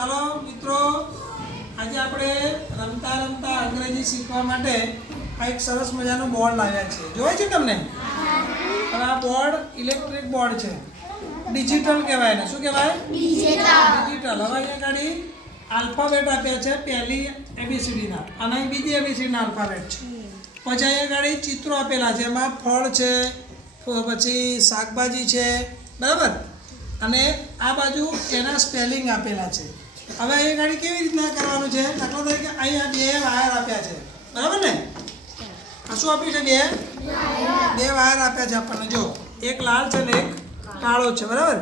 ચાલો મિત્રો આજે આપણે રમતા રમતા અંગ્રેજી શીખવા માટે આ એક સરસ મજાનો બોર્ડ લાવ્યા છે. જોવાય છે તમને? આ બોર્ડ ઇલેક્ટ્રિક બોર્ડ છે. ડિજિટલ કહેવાય ને શું કહેવાય? ડિજિટલ હવે અહીંયા ગાડી આલ્ફાબેટ આપ્યા છે પહેલી એબીસીડીના અને બીજી એબીસીડીના આલ્ફાબેટ છે. પછી અહીંયા ગાડી ચિત્રો આપેલા છે. એમાં ફળ છે પછી શાકભાજી છે. બરાબર? અને આ બાજુ એના સ્પેલિંગ આપેલા છે. હવે અહીંયા ગાડી કેવી રીતના કરવાનું છે? દાખલા તરીકે અહીંયા બે વાયર આપ્યા છે. બરાબર ને? આ શું આપ્યું છે બે? બે વાયર આપ્યા છે આપણને જો. એક લાલ છે ને એક કાળો છે બરાબર?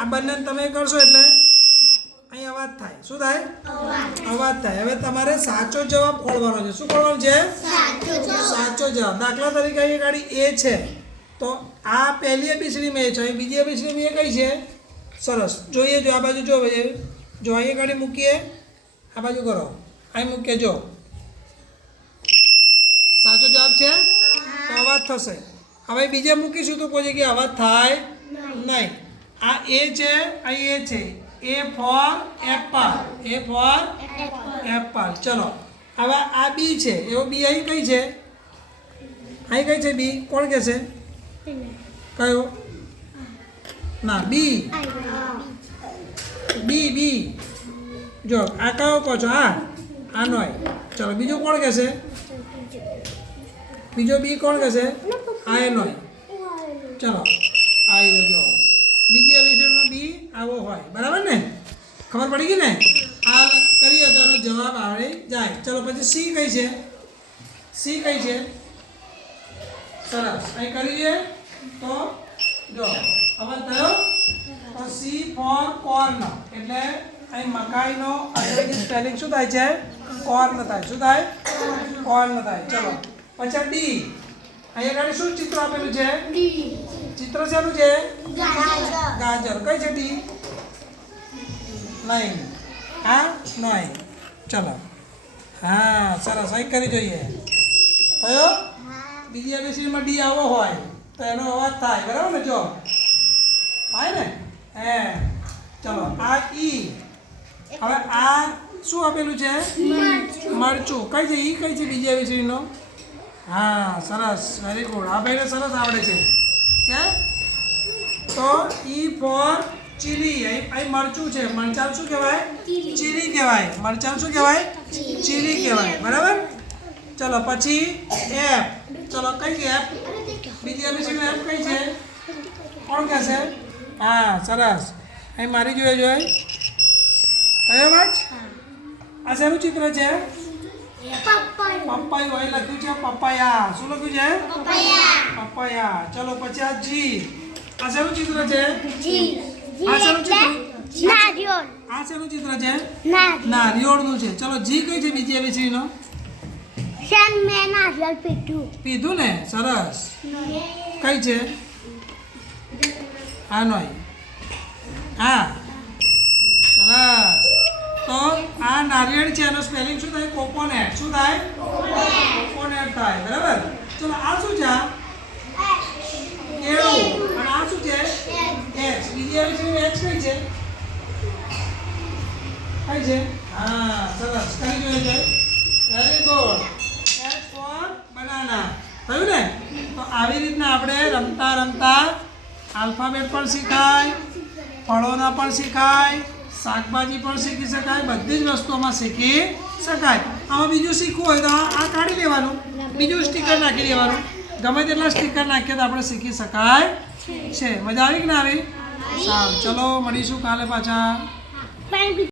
આ બંને તમે કરશો એટલે અહીં અવાજ થાય. શું થાય? અવાજ થાય. હવે તમારે સાચો જવાબ ખોલવાનો છે. શું ખોલવાનો છે? સાચો જવાબ. દાખલા તરીકે અહીં ગાડી એ છે. તો આ પહેલી એબીસીડીમાં એ છે. અહીં બીજી એબીસીડીમાં એ કઈ છે? સરસ. જોઈએ જો આ બાજુ જો એ જો અહીં ગાડી મૂકીએ આ બાજુ કરો. અહીં મૂકીએ જો. સાચો જવાબ છે? તો અવાજ થશે. હવે બીજે મૂકીશું તો કોઈ જગ્યાએ અવાજ થાય નહીં. આ એ છે અહીં એ છે. A for apple A for apple ચલો. હવે આ બી છે. એવો બી અહીં કઈ છે? અહીં કઈ છે બી? કોણ કહેશે કયો? ના બી. જો, આ કયો કહો છો? આ આ નોય ચલો, બીજું કોણ કહેશે? બીજો બી કોણ કહેશે? આ એ નોય ચલો આવી જો. બીજી એલિસેડમાં બી આવો હોય. બરાબર ને? ખબર પડી ગઈ ને? આ કરીએ તો એનો જવાબ આવડી જાય. ચલો, પછી સી કઈ છે? સી કઈ છે? સરસ. અહીં કરીએ તો, જો હવે થયો? તો સી ફોર કોર્ન એટલે અહીં મકાઈનો અંગ્રેજી સ્પેલિંગ શું થાય છે કોર્ન થાય શું થાય કોર્ન થાય ચલો પછી ડી અહીંયા આગળ શું ચિત્ર આપેલું છે ચિત્ર શેનું છે ગાજર કઈ છે ડી નહીં હા નહીં ચલો હા સરસ અહીં કરી જોઈએ થયો બીજી એબીસીમાં ડી આવો હોય તો એનો અવાજ થાય બરાબર ને જો થાય ને હે ચલો આ ઈ હવે આ શું આપેલું છે? મરચું. કઈ છે? એ કઈ છે બીજા વિષયનો હા સરસ. વેરી ગુડ આ ભાઈને સરસ આવડે છે. છે? તો ઈ ફોર ચીલી અહીં મરચું છે. મરચાં શું કહેવાય? ચીલી કહેવાય. મરચાં શું કહેવાય? ચીલી કહેવાય. બરાબર? ચલો પછી એપ ચલો કઈ છે એપ બીજી એબીસીડી એપ કઈ છે? કોણ કહેશે? હા સરસ. અહીં મારી જોઈએ જોઈ કયો વાંચ આ શેનું ચિત્ર છે? પપ્પાયું હોય લખ્યું છે પપ્પાયા. શું લખ્યું છે? પપ્પાયા. ચલો પછી આ જી આ શેનું ચિત્ર છે? આ શેનું ચિત્ર? નારિયેળ. આ શેનું ચિત્ર છે? નારિયેળ. નારિયોળનું છે. ચલો જી કઈ છે બીજી એબીસીડી નો શેન મેં નારિયેળ પીધું. પીધું ને? સરસ. કઈ છે? હા નોય. હા સરસ તો આ નારિયેળ છે એનો સ્પેલિંગ શું થાય? કોકોનેટ શું થાય? કોકોનેટ થાય. બરાબર? ચલો, આ શું છે? કેળું. અને આ શું છે? એક્સ બીજી એબીસીડી એક્સ કઈ છે? કઈ છે? હા, સરસ. કઈ જોઈએ છે? Very good X for banana થયું ને? તો આવી રીતના આપણે રમતા રમતા આલ્ફાબેટ પણ શીખાય, ફળોના પણ શીખાય શાકભાજી પણ શીખી શકાય, બધી જ વસ્તુઓમાં શીખી શકાય. આમાં બીજું શીખવું હોય તો આ કાઢી લેવાનું. બીજું સ્ટીકર નાખી દેવાનું. ગમે તેટલા સ્ટીકર નાખીએ તો આપણે શીખી શકાય છે. મજા આવી કે ના આવી? સારું, ચલો, મળીશું કાલે પાછા.